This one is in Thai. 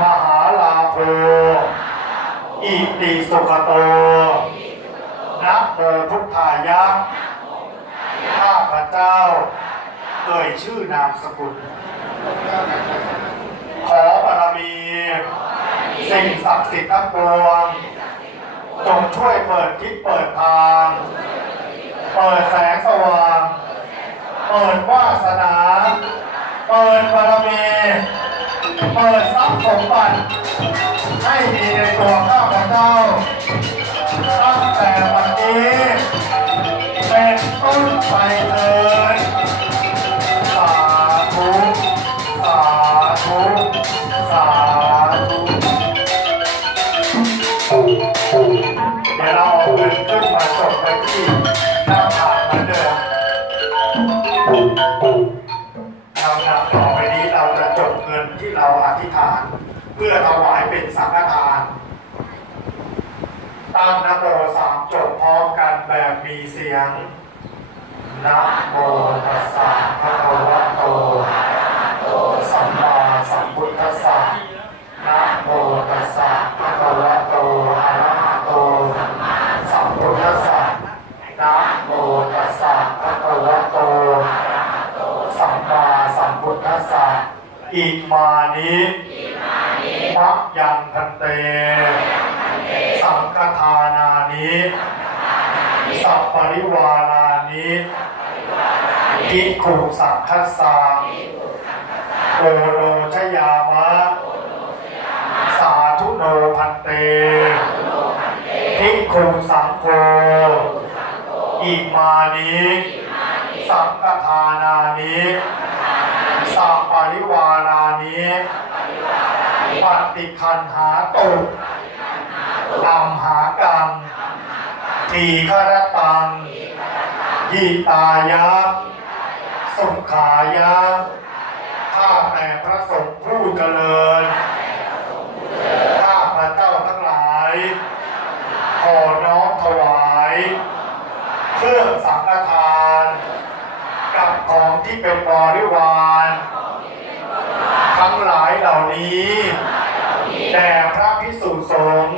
มหาลาโภอิติสุขโตนะโมพุทธายะข้าพระเจ้า เอ่ยชื่อนามสกุล ขอบารมี สิ่งศักดิ์สิทธิ์ทั้งปวงจงช่วยเปิดทิศเปิดทาง เปิดแสงสว่าง เปิดวาสนา เปิดบารมี เปิดทรัพย์สมบัติให้มีในตัวข้าพเจ้าตั้งแต่วันนี้เป็นต้นไปเถิดสาธุสาธุสาธุเดี๋ยวเราเอาเงินขึ้นมาจดไว้ที่ เพื่อถวายเป็นสังฆทานตั้งนะโมสามจบพร้อมกันแบบมีเสียงนะโมตัสสะภะคะวะโตโตสัมมาสัมพุทธัสสะนะโมตัสสะภะคะวะโตอะระหะโตสัมพุทธัสสะนะโมตัสสะภะคะวะโตสัมมาสัมพุทธัสสะอิมานิ มะยังพันเต สังฆทานานิสัพปริวารานิอิขุสังคัสสะโอโนชยามะ สาธุโนพันเต ทิกขุสังโฆอิมานิ สังฆทานานิ ฏิคันหาตุอัมหากังทีฆรตังยีตายะ สุขายะ ข้าแต่พระสงฆ์ผู้เจริญ ข้าพระเจ้าทั้งหลาย ขอน้อมถวาย เครื่องสังฆทาน กับของที่เป็นบริวาร ทั้งหลายเหล่านี้แด่พระพิสุสงฆ์